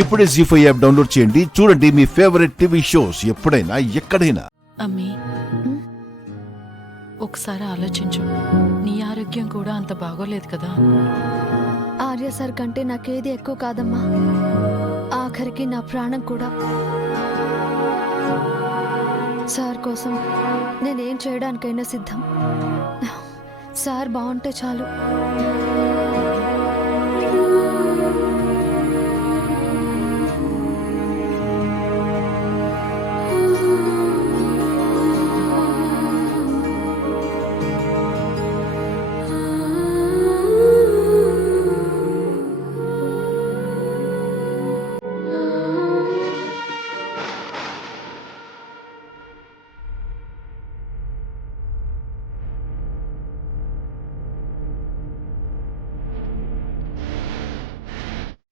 ఇప్పుడే జీ5 app download చేయండి. చూడండి మీ ఫేవరెట్ టీవీ షోస్ ఎప్పుడైనా ఎక్కడైనా. అమ్మీ, ఒకసారి ఆలోచించు. నీ ఆరోగ్యం కూడా అంత బాగోలేదు కదా. ఆర్య సార్ కంటే నాకేది ఎక్కువ కాదమ్మా. ఆఖరికి నా ప్రాణం కూడా. సార్ కోసం నేనేం చేయడానికైనా సిద్ధం. సార్ బాగుంటే చాలు.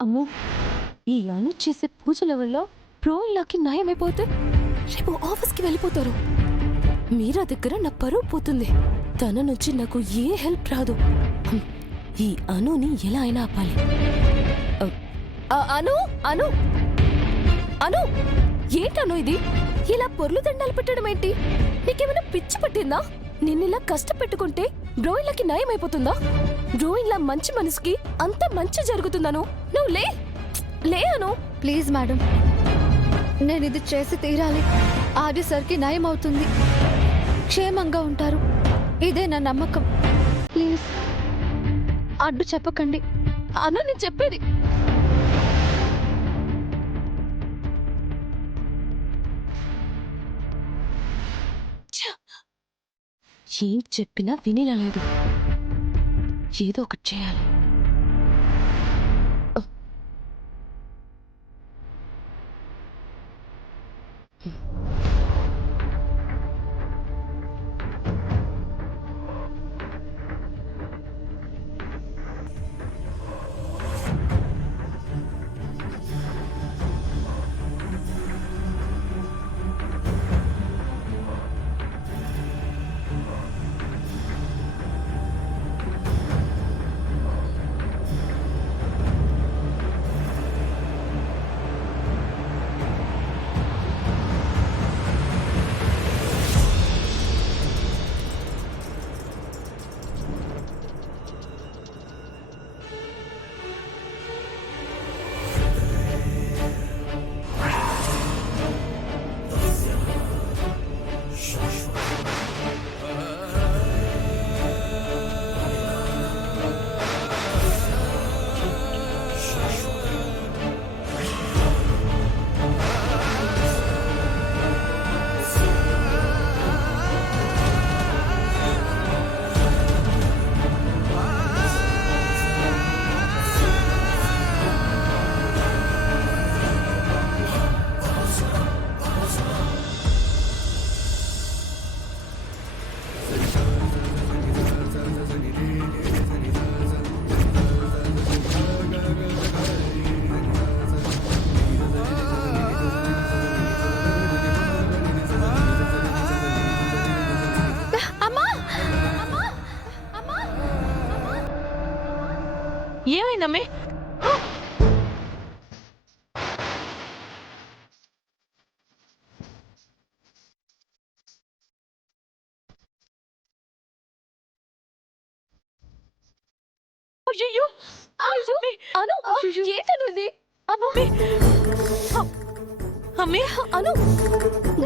అమ్మో, ఈ అను చేసే పూజల వల్ల ప్రోయిలాకి నయమైపోతే రేపు ఆఫీస్కి వెళ్ళిపోతారు. మీరా దగ్గర నా పరువు పోతుంది. తన నుంచి నాకు ఏ హెల్ప్ రాదు. ఈ అనుని ఎలా అయినా ఆపాలి. అను అను అను ఏంటను ఇది? ఇలా పొర్లు దండాలు పెట్టడం ఏంటి? నీకేమైనా పిచ్చి పట్టిందా? నిన్నిలా కష్టపెట్టుకుంటే బ్రోయిన్లకి నయం అయిపోతుందా? బ్రోయిన్లా మంచి మనసుకి అంత మంచి జరుగుతుందను. నువ్వు లే లే అను. ప్లీజ్ మేడం, నేను ఇది చేసి తీరాలి. ఆర్య సార్కి నయం అవుతుంది, క్షేమంగా ఉంటారు. ఇదే నా నమ్మకం. ప్లీజ్ అడ్డు చెప్పకండి. అను నేను చెప్పేది. ఏం చెప్పినా వినేలేదు. ఏదో ఒకటి చేయాలి. ఏమైందమ్మే? అయ్యో, అను ఏంటనుంది? అమ్మే అను,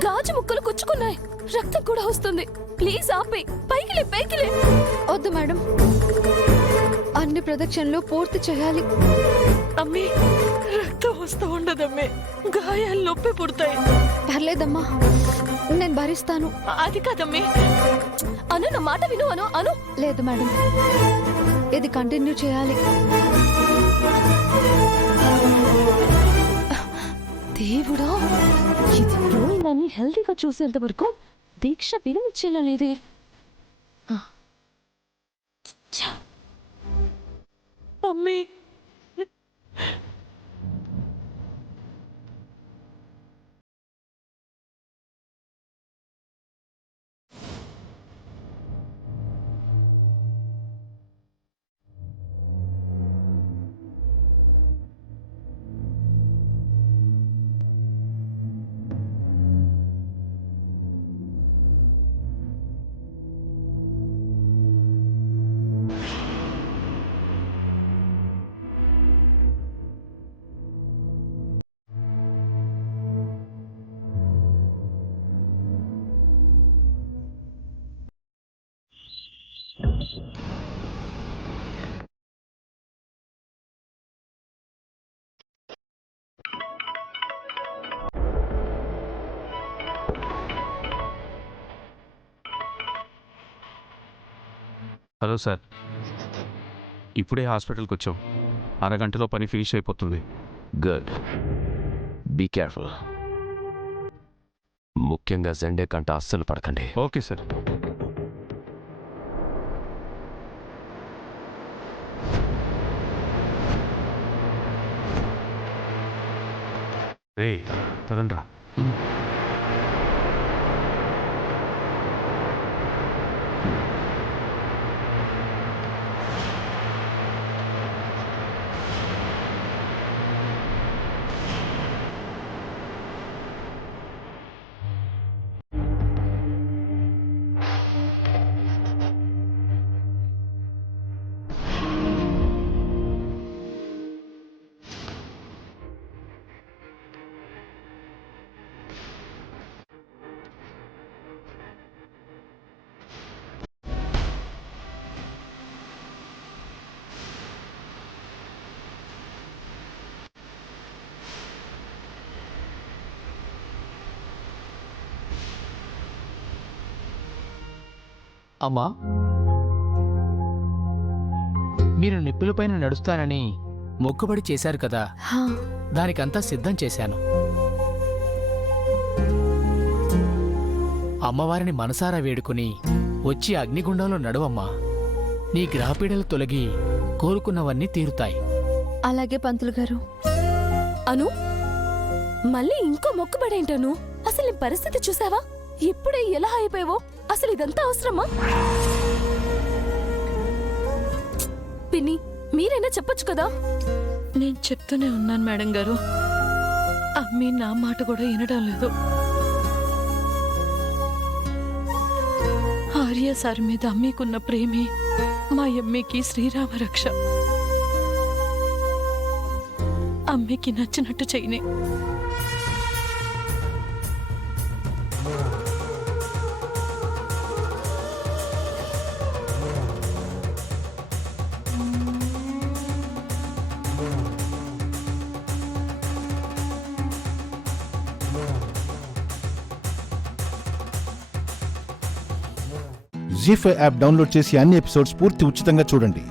గాజు ముక్కలు కుచ్చుకున్నాయి. రక్తం కూడా వస్తుంది. ప్లీజ్ ఆపే. పైకిలే పైకిలే. వద్దు మేడం, అన్ని ప్రదక్షిణలు పూర్తి చేయాలి. అమ్మే, రక్తం వస్తూ ఉండదమ్మే. గాయాలు నొప్పి పుడతాయి. పర్లేదమ్మా, నేను భరిస్తాను. అది కాదమ్మే. అను నా మాట విను. అను అను లేదు మేడం, ఇది కంటిన్యూ చేయాలి. దేవుడా, ఇది పోయిందని హెల్తీగా చూసేంత వరకు దీక్ష విరమించేలేదే. అమ్మే, హలో సార్, ఇప్పుడే హాస్పిటల్కి వచ్చాం. అరగంటలో పని ఫినిష్ అయిపోతుంది. గుడ్. Be careful. ముఖ్యంగా జెండే కంట అస్సలు పడకండి. Okay sir. రే తదండ్రా. అమ్మా, మీరు నిప్పులపైన నడుస్తానని మొక్కుబడి చేశారు కదా, హా, దానికంతా సిద్ధం చేశాను. అమ్మవారిని మనసారా వేడుకుని వచ్చి అగ్నిగుండంలో నడువమ్మా. నీ గ్రహపీడలు తొలగి కోరుకున్నవన్నీ తీరుతాయి. అలాగే పంతులు గారు. అను, మళ్ళీ ఇంకో మొక్కుబడేంటను? అసలు నీ పరిస్థితి చూసావా? ఇప్పుడే ఎలా అయిపోయావో? అసలు ఇదంతా అవసరమా? పిన్ని, మీరైనా చెప్పొచ్చు కదా. నేను చెప్తూనే ఉన్నాను మేడం గారు. అమ్మీ నా మాట కూడా వినడం లేదు. ఆర్య సార్ మీద అమ్మీకున్న ప్రేమే మా అమ్మీకి శ్రీరామ రక్ష. అమ్మీకి నచ్చినట్టు చేయనే. జీ5 యాప్ డౌన్లోడ్ చేసి అన్ని ఎపిసోడ్స్ పూర్తి ఉచితంగా చూడండి.